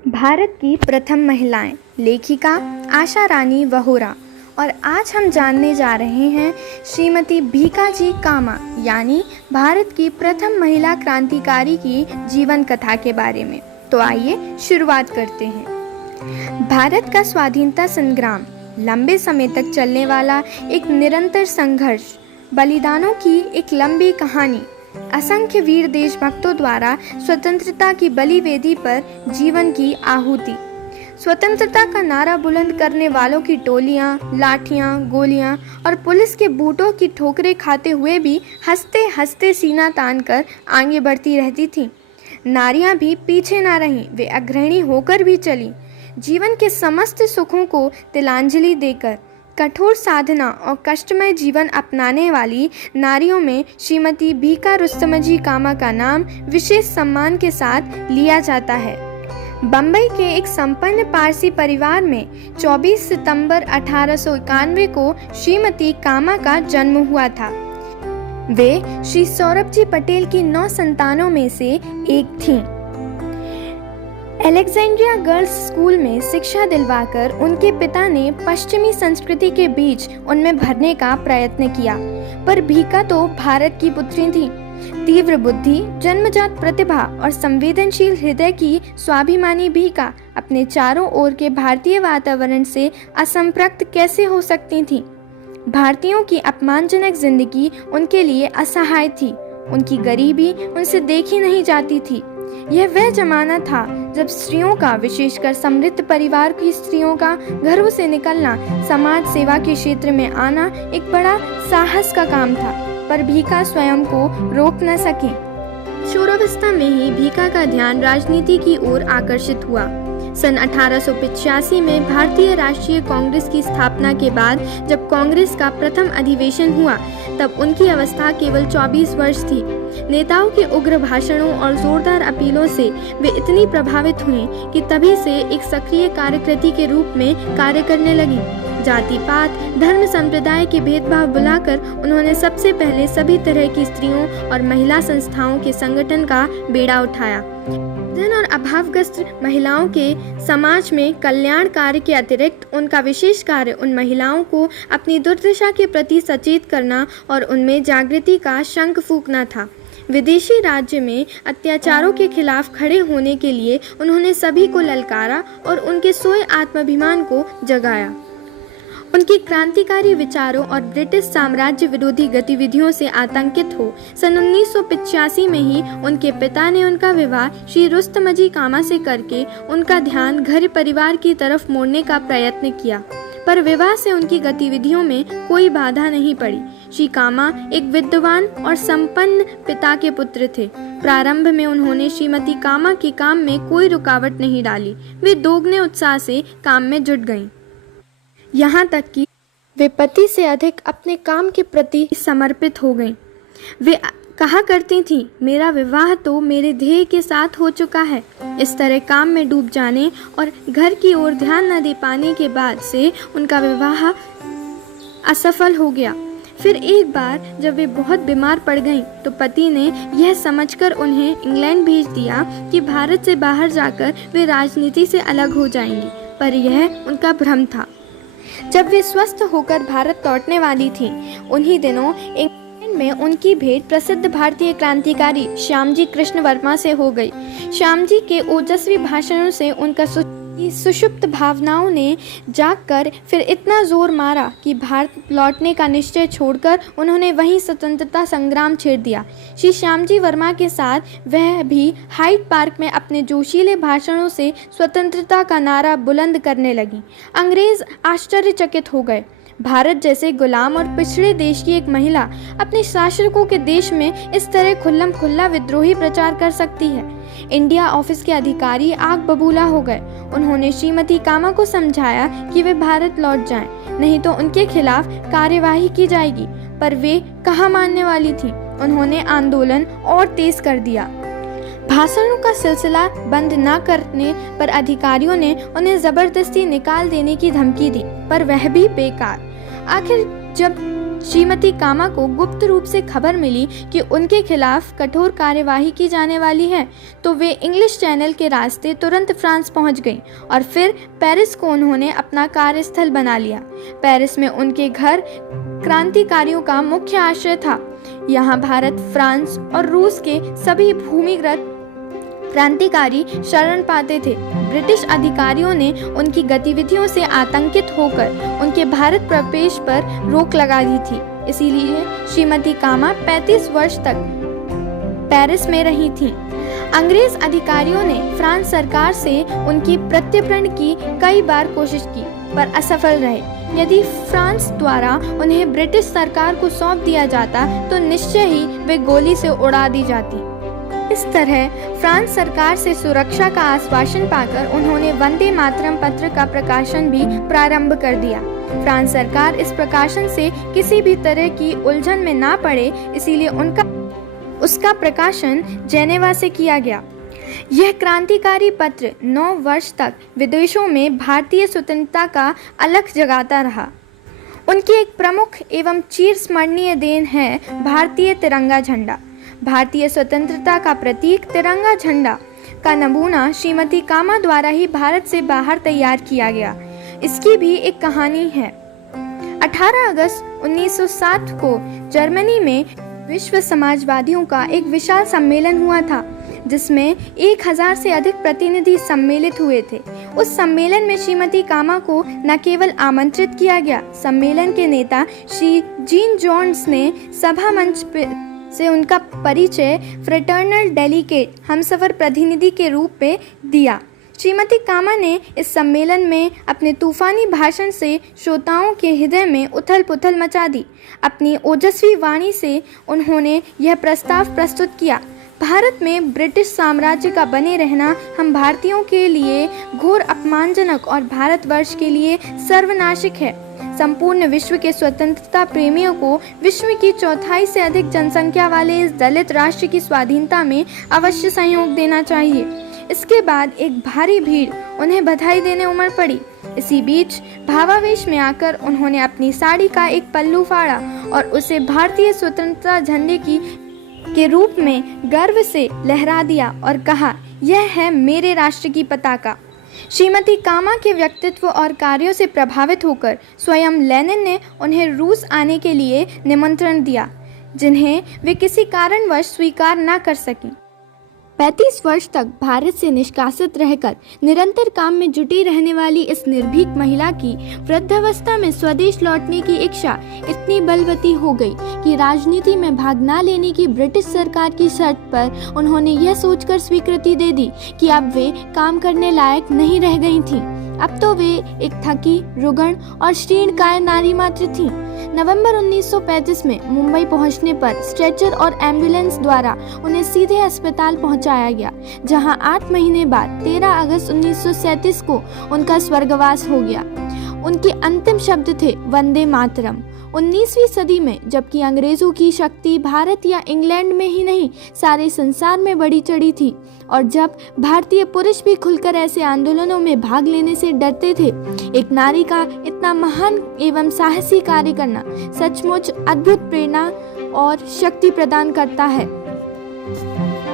भारत की प्रथम महिलाएं लेखिका आशा रानी वहोरा। और आज हम जानने जा रहे हैं श्रीमती भीकाजी कामा यानी भारत की प्रथम महिला क्रांतिकारी की जीवन कथा के बारे में। तो आइए शुरुआत करते हैं। भारत का स्वाधीनता संग्राम लंबे समय तक चलने वाला एक निरंतर संघर्ष, बलिदानों की एक लंबी कहानी, असंख्य वीर देशभक्तों द्वारा स्वतंत्रता की बलि वेदी पर जीवन की आहुति, स्वतंत्रता का नारा बुलंद करने वालों की टोलियां, लाठियां, गोलियां और पुलिस के बूटों की ठोकरें खाते हुए भी हंसते हंसते सीना तानकर आगे बढ़ती रहती थीं। नारियां भी पीछे ना रहीं, वे अग्रणी होकर भी चली। जीवन के समस्त सुखों को तिलांजलि देकर कठोर साधना और कष्टमय जीवन अपनाने वाली नारियों में श्रीमती भीका रुस्तमजी कामा का नाम विशेष सम्मान के साथ लिया जाता है। बम्बई के एक संपन्न पारसी परिवार में 24 सितंबर 1891 को श्रीमती कामा का जन्म हुआ था। वे श्री सौरभजी पटेल की 9 संतानों में से एक थीं। अलेक्जेंड्रिया गर्ल्स स्कूल में शिक्षा दिलवाकर उनके पिता ने पश्चिमी संस्कृति के बीच उनमें भरने का प्रयत्न किया, पर भीका तो भारत की पुत्री थी। तीव्र बुद्धि, जन्मजात प्रतिभा और संवेदनशील हृदय की स्वाभिमानी भीका अपने चारों ओर के भारतीय वातावरण से असंपृक्त कैसे हो सकती थी। भारतीयों की अपमानजनक जिंदगी उनके लिए असहाय थी। उनकी गरीबी उनसे देखी नहीं जाती थी। यह वह जमाना था जब स्त्रियों का, विशेषकर समृद्ध परिवार की स्त्रियों का घरों से निकलना, समाज सेवा के क्षेत्र में आना एक बड़ा साहस का काम था, पर भीका स्वयं को रोक न सके। शोरावस्था में ही भीका का ध्यान राजनीति की ओर आकर्षित हुआ। सन 1885 में भारतीय राष्ट्रीय कांग्रेस की स्थापना के बाद जब कांग्रेस का प्रथम अधिवेशन हुआ, तब उनकी अवस्था केवल 24 वर्ष थी। नेताओं के उग्र भाषणों और जोरदार अपीलों से वे इतनी प्रभावित हुई कि तभी से एक सक्रिय कार्यकृति के रूप में कार्य करने लगी। जाति पात, धर्म संप्रदाय के भेदभाव बुलाकर उन्होंने सबसे पहले सभी तरह की स्त्रियों और महिला संस्थाओं के संगठन का बेड़ा उठाया। धन और अभावग्रस्त महिलाओं के समाज में कल्याण कार्य के अतिरिक्त उनका विशेष कार्य उन महिलाओं को अपनी दुर्दशा के प्रति सचेत करना और उनमें जागृति का शंख फूंकना था। विदेशी राज्य में अत्याचारों के खिलाफ खड़े होने के लिए उन्होंने सभी को ललकारा और उनके सोए आत्माभिमान को जगाया। उनके क्रांतिकारी विचारों और ब्रिटिश साम्राज्य विरोधी गतिविधियों से आतंकित हो सन 1985 में ही उनके पिता ने उनका विवाह श्री रुस्तमजी कामा से करके उनका ध्यान घर परिवार की तरफ मोड़ने का प्रयत्न किया, पर विवाह से उनकी गतिविधियों में कोई बाधा नहीं पड़ी। श्री कामा एक विद्वान और संपन्न पिता के पुत्र थे। प्रारंभ में उन्होंने श्रीमती कामा के काम में कोई रुकावट नहीं डाली। वे दोगुने उत्साह से काम में जुट गईं। यहाँ तक कि वे पति से अधिक अपने काम के प्रति समर्पित हो गईं। वे कहा करती थीं, मेरा विवाह तो मेरे ध्येय के साथ हो चुका है। इस तरह काम में डूब जाने और घर की ओर ध्यान न दे पाने के बाद से उनका विवाह असफल हो गया। फिर एक बार जब वे बहुत बीमार पड़ गईं, तो पति ने यह समझकर उन्हें इंग्लैंड भेज दिया कि भारत से बाहर जाकर वे राजनीति से अलग हो जाएंगी, पर यह उनका भ्रम था। जब वे स्वस्थ होकर भारत लौटने वाली थीं, उन्हीं दिनों इंग्लैंड में उनकी भेंट प्रसिद्ध भारतीय क्रांतिकारी श्यामजी कृष्ण वर्मा से हो गई। श्यामजी के ओजस्वी भाषणों से उनका सुषुप्त भावनाओं ने जागकर फिर इतना जोर मारा कि भारत लौटने का निश्चय छोड़कर उन्होंने वहीं स्वतंत्रता संग्राम छेड़ दिया। श्री श्यामजी वर्मा के साथ वह भी हाइड पार्क में अपने जोशीले भाषणों से स्वतंत्रता का नारा बुलंद करने लगी। अंग्रेज आश्चर्यचकित हो गए। भारत जैसे गुलाम और पिछड़े देश की एक महिला अपने शासकों के देश में इस तरह खुल्लम खुल्ला विद्रोही प्रचार कर सकती है। इंडिया ऑफिस के अधिकारी आग बबूला हो गए। उन्होंने श्रीमती कामा को समझाया कि वे भारत लौट जाएं, नहीं तो उनके खिलाफ कार्यवाही की जाएगी, पर वे कहाँ मानने वाली थी। उन्होंने आंदोलन और तेज कर दिया। भाषणों का सिलसिला बंद न करने पर अधिकारियों ने उन्हें जबरदस्ती निकाल देने की धमकी दी, पर वह भी बेकार। आखिर जब श्रीमती कामा को गुप्त रूप से खबर मिली कि उनके खिलाफ कठोर कार्यवाही की जाने वाली है, तो वे इंग्लिश चैनल के रास्ते तुरंत फ्रांस पहुंच गईं और फिर पेरिस को उन्होंने अपना कार्यस्थल बना लिया। पेरिस में उनके घर क्रांतिकारियों का मुख्य आश्रय था। यहाँ भारत, फ्रांस और रूस के सभी भूमिगत क्रांतिकारी शरण पाते थे। ब्रिटिश अधिकारियों ने उनकी गतिविधियों से आतंकित होकर उनके भारत प्रवेश पर रोक लगा दी थी। इसीलिए श्रीमती कामा 35 वर्ष तक पेरिस में रही थीं। अंग्रेज अधिकारियों ने फ्रांस सरकार से उनकी प्रत्यर्पण की कई बार कोशिश की, पर असफल रहे। यदि फ्रांस द्वारा उन्हें ब्रिटिश सरकार को सौंप दिया जाता तो निश्चय ही वे गोली से उड़ा दी जाती। इस तरह फ्रांस सरकार से सुरक्षा का आश्वासन पाकर उन्होंने वंदे मातरम पत्र का प्रकाशन भी प्रारंभ कर दिया। फ्रांस सरकार इस प्रकाशन से किसी भी तरह की उलझन में ना पड़े, इसीलिए उसका प्रकाशन जेनेवा से किया गया। यह क्रांतिकारी पत्र 9 वर्ष तक विदेशों में भारतीय स्वतंत्रता का अलख जगाता रहा। उनकी एक प्रमुख एवं चिरस्मरणीय देन है भारतीय तिरंगा झंडा। भारतीय स्वतंत्रता का प्रतीक तिरंगा झंडा का नमूना श्रीमती कामा द्वारा ही भारत से बाहर तैयार किया गया। इसकी भी एक कहानी है। 18 अगस्त 1907 को जर्मनी में विश्व समाजवादियों का एक विशाल सम्मेलन हुआ था, जिसमें 1000 से अधिक प्रतिनिधि सम्मिलित हुए थे। उस सम्मेलन में श्रीमती कामा को न केवल आमंत्रित किया गया, सम्मेलन के नेता श्री जीन जोन्स ने सभा मंच से उनका परिचय फ्रेटर्नल डेलीगेट, हमसफर प्रतिनिधि के रूप में दिया। श्रीमती कामा ने इस सम्मेलन में अपने तूफानी भाषण से श्रोताओं के हृदय में उथल पुथल मचा दी। अपनी ओजस्वी वाणी से उन्होंने यह प्रस्ताव प्रस्तुत किया, भारत में ब्रिटिश साम्राज्य का बने रहना हम भारतीयों के लिए घोर अपमानजनक और भारतवर्ष के लिए सर्वनाशक है। संपूर्ण विश्व के स्वतंत्रता प्रेमियों को विश्व की 1/4 से अधिक जनसंख्या वाले इस दलित राष्ट्र की स्वाधीनता में अवश्य सहयोग देना चाहिए। इसके बाद एक भारी भीड़ उन्हें बधाई देने उमड़ पड़ी। इसी बीच भावावेश में आकर उन्होंने अपनी साड़ी का एक पल्लू फाड़ा और उसे भारतीय स्वतंत्रता झंडे के रूप में गर्व से लहरा दिया और कहा, यह है मेरे राष्ट्र की पताका। श्रीमती कामा के व्यक्तित्व और कार्यों से प्रभावित होकर स्वयं लेनिन ने उन्हें रूस आने के लिए निमंत्रण दिया, जिन्हें वे किसी कारणवश स्वीकार न कर सकीं। 35 वर्ष तक भारत से निष्कासित रहकर निरंतर काम में जुटी रहने वाली इस निर्भीक महिला की वृद्धावस्था में स्वदेश लौटने की इच्छा इतनी बलवती हो गई कि राजनीति में भाग न लेने की ब्रिटिश सरकार की शर्त पर उन्होंने यह सोचकर स्वीकृति दे दी कि अब वे काम करने लायक नहीं रह गई थीं। अब तो वे एक थकी, रुग्ण और शीर्णकाय नारी मात्र थीं। नवंबर 1935 में मुंबई पहुंचने पर स्ट्रेचर और एम्बुलेंस द्वारा उन्हें सीधे अस्पताल पहुंचाया गया, जहां 8 महीने बाद 13 अगस्त 1937 को उनका स्वर्गवास हो गया। उनके अंतिम शब्द थे वंदे मातरम। 19वीं सदी में जबकि अंग्रेजों की शक्ति भारत या इंग्लैंड में ही नहीं सारे संसार में बढ़ी चढ़ी थी, और जब भारतीय पुरुष भी खुलकर ऐसे आंदोलनों में भाग लेने से डरते थे, एक नारी का इतना महान एवं साहसी कार्य करना सचमुच अद्भुत प्रेरणा और शक्ति प्रदान करता है।